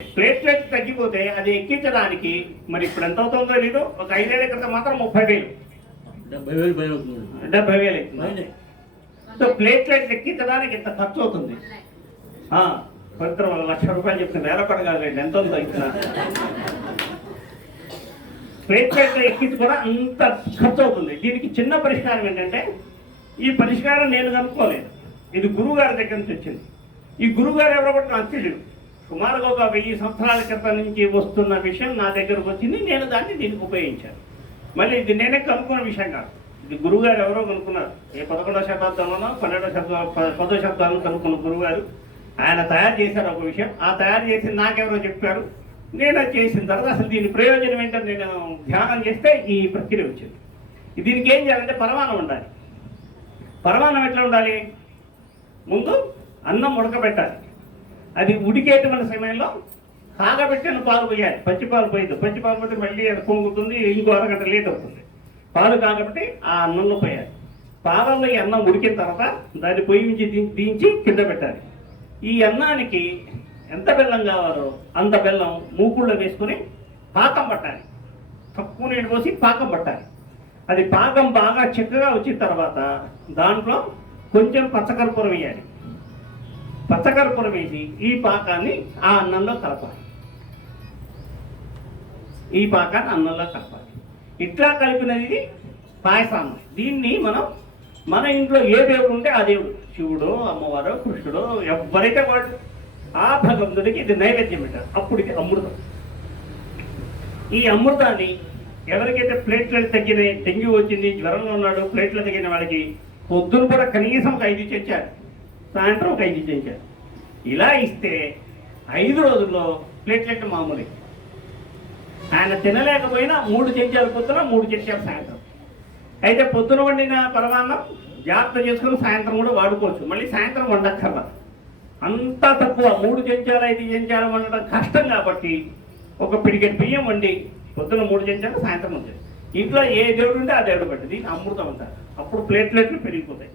Platelet తగ్గిపోతే అది ఎక్కించడానికి మరి ఇప్పుడు ఎంత అవుతుందో తెలీదు. ఒక ఐదేళ్ళ క్రితం మాత్రం ముప్పై వేలు. డెబ్బై వేలు పైన అవుతుంది. డెబ్బై వేలు. అవుతుంది. సో ప్లేట్లెట్ ఎక్కించడానికి ఇంత ఖర్చు అవుతుంది. ఆ, పవిత్రం లక్ష రూపాయలు చెప్తున్నా వేల పడ కాదండి ఎంత ఉందో ఇక్కడ ప్లేట్లెట్ ఎక్కించి కూడా అంత ఖర్చు అవుతుంది. దీనికి చిన్న పరిష్కారం ఏంటంటే ఈ పరిష్కారం నేను కనుక్కోలేదు. ఇది గురువు గారి దగ్గర నుంచి వచ్చింది. ఈ గురువు గారు ఎవరో కూడా నాకు తెలియదు. సుమారుగా ఒక వెయ్యి సంవత్సరాల క్రితం నుంచి వస్తున్న విషయం నా దగ్గరకు వచ్చింది. నేను దాన్ని దీనికి ఉపయోగించాను. మళ్ళీ ఇది నేనే కనుక్కున్న విషయం కాదు. ఇది గురువుగారు ఎవరో కనుక్కున్నారు. ఏ పదకొండవ శతాబ్దంలోనో పన్నెండవ శతాబ్దం ప- పదో శతాబ్దంలో కనుక్కున్న గురువుగారు. ఆయన తయారు చేశారు ఒక విషయం. ఆ తయారు చేసి నాకెవరో చెప్పారు. నేను అది చేసిన తర్వాత అసలు దీని ప్రయోజనం ఏంటో నేను ధ్యానం చేస్తే ఈ ప్రక్రియ వచ్చింది. దీనికి ఏం చేయాలంటే పరమాణం ఉండాలి. పరమాణం ఎట్లా ఉండాలి? ముందు అన్నం ఉడకబెట్టాలి. అది ఉడికేటువంటి సమయంలో కాగబెట్టిన పాలు పోయాలి. పచ్చి పాలు పోయదు పచ్చి పాలు పోతే మళ్ళీ అది పొంగుతుంది ఇంకో అరగంట లేట్ అవుతుంది. పాలు కాగబెట్టి ఆ అన్నంలో పోయాలి. పాలల్లో ఈ అన్నం ఉడికిన తర్వాత దాన్ని పొయ్యి నుంచి దించి కింద పెట్టాలి. ఈ అన్నానికి ఎంత బెల్లం కావాలో అంత బెల్లం మూకుళ్ళో వేసుకుని పాకం పట్టాలి. తక్కువ నీళ్ళు పోసి పాకం పట్టాలి. అది పాకం బాగా చిక్కగా వచ్చిన తర్వాత దాంట్లో కొంచెం పచ్చకర్పూరం వేయాలి. పచ్చకర్పూరం వేసి ఈ పాకాన్ని ఆ అన్నంలో కలపాలి. ఈ పాకాన్ని అన్నంలో కలపాలి. ఇట్లా కలిపినది పాయసాన్నం. దీన్ని మనం మన ఇంట్లో ఏ దేవుడు ఉంటే ఆ దేవుడు. శివుడో అమ్మవారో కృష్ణుడో ఎవరైతే వాడు ఆ భగవంతుడికి ఇది నైవేద్యం పెట్టారు అప్పుడికి అమృతం. ఈ అమృతాన్ని ఎవరికైతే ప్లేట్లు తగ్గినాయి డెంగ్యూ వచ్చింది జ్వరంలో ఉన్నాడు ప్లేట్లు తగ్గిన వాళ్ళకి పొద్దున కూడా కనీసం ఒక ఐదు చెంచారు సాయంత్రం ఒక ఐదు చెంచారు ఇలా ఇస్తే ఐదు రోజుల్లో ప్లేట్లెట్ మామూలు. ఆయన తినలేకపోయినా మూడు చెంచాలు పొద్దున మూడు చెంచాలు సాయంత్రం. అయితే పొద్దున వండిన పరమాన్నం జాగ్రత్త చేసుకుని సాయంత్రం కూడా వాడుకోవచ్చు. మళ్ళీ సాయంత్రం వండక్కర్లా. అంతా తక్కువ. మూడు చెంచాలు ఐదు చెంచాలు వండడం కష్టం కాబట్టి ఒక పిడికెట్ బియ్యం వండి పొద్దున మూడు చెంచాలు సాయంత్రం వచ్చాయి ఇంట్లో ఏ దేవుడు ఉంటే ఆ దేవుడు పట్టింది అమృతం అంటారు అప్పుడు ప్లేట్లెట్లు పెరిగిపోతాయి.